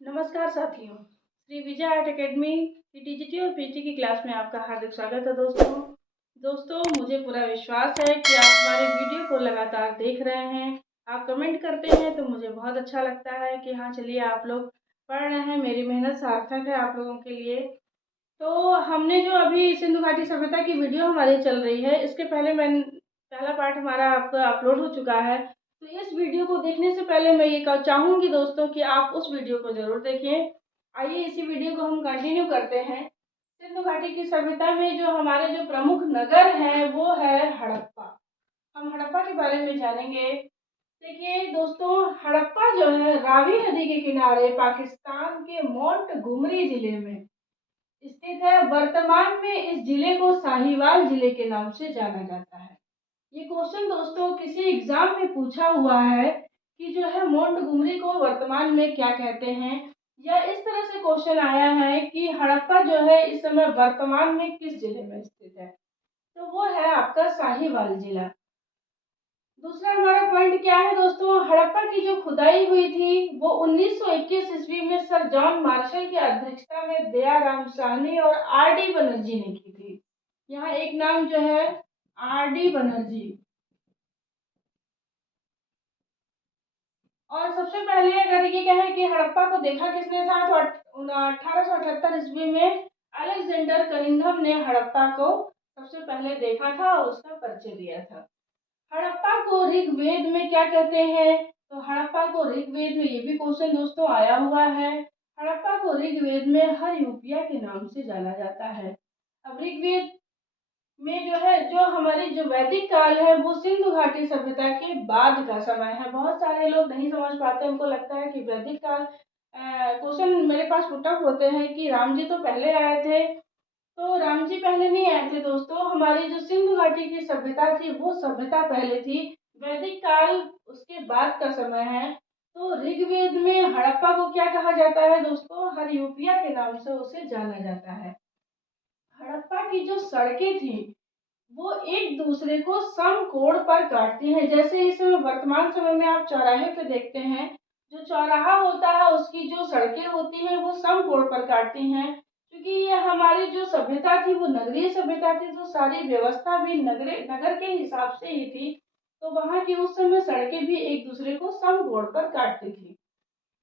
नमस्कार साथियों, Shri Vijay art academy की टीजीटी और पीटी की क्लास में आपका हार्दिक स्वागत है दोस्तों, मुझे पूरा विश्वास है कि आप हमारे वीडियो को लगातार देख रहे हैं। आप कमेंट करते हैं तो मुझे बहुत अच्छा लगता है कि हाँ चलिए आप लोग पढ़ रहे हैं, मेरी मेहनत सार्थक है आप लोगों के लिए। तो हमने जो अभी सिंधु घाटी सभ्यता की वीडियो हमारी चल रही है, इसके पहले पहला पार्ट हमारा आपका अपलोड हो चुका है। तो इस वीडियो को देखने से पहले मैं ये चाहूंगी दोस्तों कि आप उस वीडियो को जरूर देखें। आइए इसी वीडियो को हम कंटिन्यू करते हैं। सिंधु घाटी की सभ्यता में जो हमारे जो प्रमुख नगर हैं वो है हड़प्पा। हम हड़प्पा के बारे में जानेंगे। देखिए दोस्तों, हड़प्पा जो है रावी नदी के किनारे पाकिस्तान के मोंटगोमरी जिले में स्थित है। वर्तमान में इस जिले को साहिवाल जिले के नाम से जाना जाता है। ये क्वेश्चन दोस्तों किसी एग्जाम में पूछा हुआ है कि जो है मोंटगोमरी को वर्तमान में क्या कहते हैं, या इस तरह से क्वेश्चन आया है कि हड़प्पा जो है इस समय वर्तमान में किस जिले में स्थित है, तो वो है आपका साहिवाल जिला। दूसरा हमारा पॉइंट क्या है दोस्तों, हड़प्पा की जो खुदाई हुई थी वो 1921 ईस्वी में सर जॉन मार्शल की अध्यक्षता में दयाराम साहनी और आर डी बनर्जी ने की थी। यहाँ एक नाम जो है आर डी बनर्जी। और सबसे पहले अगर ये कहें कि हड़प्पा को देखा किसने था, तो 1878 ईस्वी में अलेक्जेंडर कनिंघम ने हड़प्पा को सबसे पहले देखा था और उसका परिचय दिया था। हड़प्पा को ऋग्वेद में क्या कहते हैं, तो हड़प्पा को ऋग्वेद में, ये भी क्वेश्चन दोस्तों आया हुआ है, हड़प्पा को ऋग्वेद में हरयूपिया के नाम से जाना जाता है। अब ऋग्वेद में जो है, जो हमारी जो वैदिक काल है वो सिंधु घाटी सभ्यता के बाद का समय है। बहुत सारे लोग नहीं समझ पाते, उनको लगता है कि वैदिक काल, क्वेश्चन मेरे पास पुटअप होते हैं कि राम जी तो पहले आए थे, तो राम जी पहले नहीं आए थे दोस्तों। हमारी जो सिंधु घाटी की सभ्यता थी वो सभ्यता पहले थी, वैदिक काल उसके बाद का समय है। तो ऋग्वेद में हड़प्पा को क्या कहा जाता है दोस्तों, हरयूपिया के नाम से उसे जाना जाता है। हड़प्पा की जो सड़कें थी वो एक दूसरे को समकोण पर काटती हैं। जैसे इस वर्तमान समय में आप चौराहे पे देखते हैं, जो चौराहा होता है उसकी जो सड़कें होती हैं वो समकोण पर काटती हैं। क्योंकि ये हमारी जो सभ्यता थी वो नगरीय सभ्यता थी, तो सारी व्यवस्था भी नगर के हिसाब से ही थी। तो वहां की उस समय सड़कें भी एक दूसरे को समकोण पर काटती थी।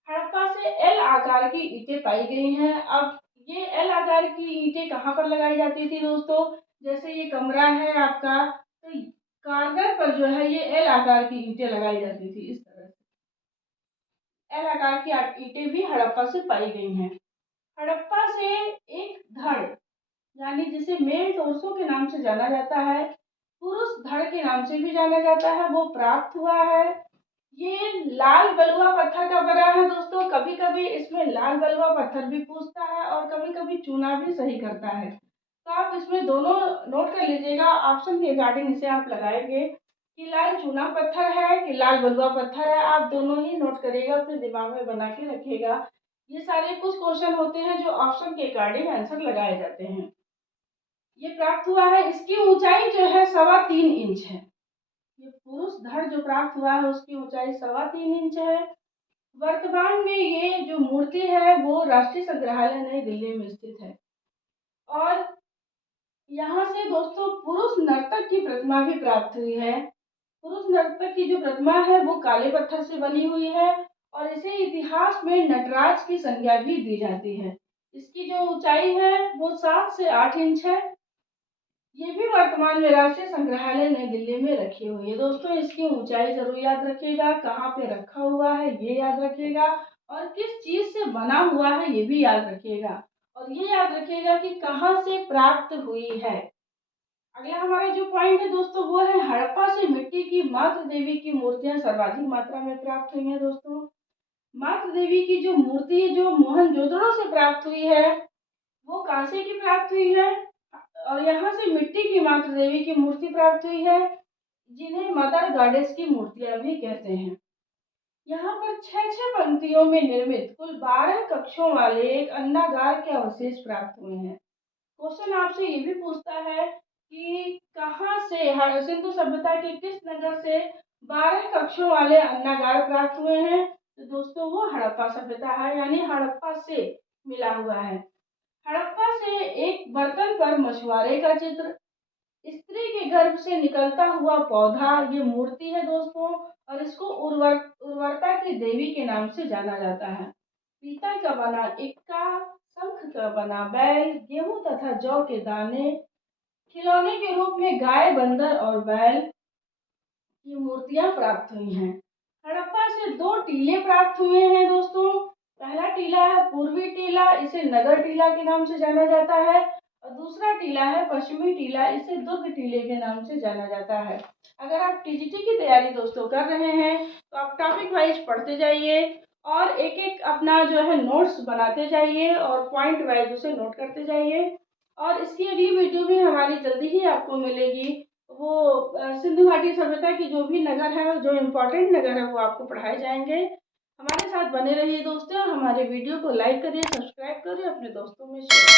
हड़प्पा से एल आकार की ईंटें पाई गई हैं। अब ये एल आकार की ईंटें कहाँ पर लगाई जाती थी दोस्तों, जैसे ये कमरा है आपका, तो कारगर पर जो है ये एल आकार की ईंटें लगाई जाती थी। इस तरह से एल आकार की ईंटें भी हड़प्पा से पाई गई हैं। हड़प्पा से एक धड़, यानी जिसे मेल टोरसो के नाम से जाना जाता है, पुरुष धड़ के नाम से भी जाना जाता है, वो प्राप्त हुआ है। ये लाल बलुआ पत्थर का बना है दोस्तों। कभी कभी इसमें लाल बलुआ पत्थर भी पूछता है और कभी कभी चूना भी सही करता है, तो आप इसमें दोनों नोट कर लीजिएगा। ऑप्शन के अकॉर्डिंग इसे आप लगाएंगे कि लाल चूना पत्थर है कि लाल बलुआ पत्थर है, आप दोनों ही नोट करिएगा, अपने दिमाग में बना के रखिएगा। ये सारे कुछ क्वेश्चन होते हैं जो ऑप्शन के अकॉर्डिंग आंसर लगाए जाते हैं। ये प्राप्त हुआ है, इसकी ऊंचाई जो है 3.25 इंच है। ये पुरुष धड़ जो प्राप्त हुआ है उसकी ऊंचाई 3.25 इंच है। वर्तमान में ये जो मूर्ति है वो राष्ट्रीय संग्रहालय नई दिल्ली में स्थित है। और यहाँ से दोस्तों पुरुष नर्तक की प्रतिमा भी प्राप्त हुई है। पुरुष नर्तक की जो प्रतिमा है वो काले पत्थर से बनी हुई है और इसे इतिहास में नटराज की संज्ञा भी दी जाती है। इसकी जो ऊंचाई है वो 7 से 8 इंच है। ये भी वर्तमान में राष्ट्रीय संग्रहालय नई दिल्ली में रखी हुई है। दोस्तों इसकी ऊंचाई जरूर याद रखिएगा, कहाँ पे रखा हुआ है ये याद रखिएगा, और किस चीज से बना हुआ है ये भी याद रखिएगा, और ये याद रखिएगा कि कहाँ से प्राप्त हुई है। अगला हमारा जो पॉइंट है दोस्तों वो है हड़प्पा से मिट्टी की मातृ देवी की मूर्तियां सर्वाधिक मात्रा में प्राप्त हुई है। दोस्तों मातृ देवी की जो मूर्ति जो मोहनजोदड़ो से प्राप्त हुई है वो कांसे की प्राप्त हुई है, और यहाँ से मिट्टी की मातृ देवी की मूर्ति प्राप्त हुई है, जिन्हें मदर गॉडेस की मूर्तियां भी कहते हैं। यहाँ पर 6-6 पंक्तियों में निर्मित कुल 12 कक्षों वाले एक अन्नागार के अवशेष प्राप्त हुए हैं। क्वेश्चन आपसे ये भी पूछता है कि कहाँ से सिंधु सभ्यता के किस नगर से 12 कक्षों वाले अन्नागार प्राप्त हुए हैं, तो दोस्तों वो हड़प्पा सभ्यता है, यानी हड़प्पा से मिला हुआ है। हड़प्पा से एक बर्तन पर मछुआरे का चित्र, स्त्री के गर्भ से निकलता हुआ पौधा, ये मूर्ति है दोस्तों, और इसको उर्वरता की देवी के नाम से जाना जाता है। पीतल का बना इक्का, शंख का बना बैल, गेहूं तथा जौ के दाने, खिलौने के रूप में गाय, बंदर और बैल की मूर्तियां प्राप्त हुई हैं। हड़प्पा से 2 टीले प्राप्त हुए हैं दोस्तों। पहला टीला है पूर्वी टीला, इसे नगर टीला के नाम से जाना जाता है, और दूसरा टीला है पश्चिमी टीला, इसे दुर्ग टीले के नाम से जाना जाता है। अगर आप टीजीटी की तैयारी दोस्तों कर रहे हैं तो आप टॉपिक वाइज पढ़ते जाइए और एक एक अपना जो है नोट्स बनाते जाइए और पॉइंट वाइज उसे नोट करते जाइए। और इसकी अगली वीडियो भी हमारी जल्दी ही आपको मिलेगी। वो सिंधु घाटी सभ्यता की जो भी नगर है, जो इम्पोर्टेंट नगर है, वो आपको पढ़ाए जाएंगे। हमारे साथ बने रहिए दोस्तों, हमारे वीडियो को लाइक करिए, सब्सक्राइब करिए, अपने दोस्तों में शेयर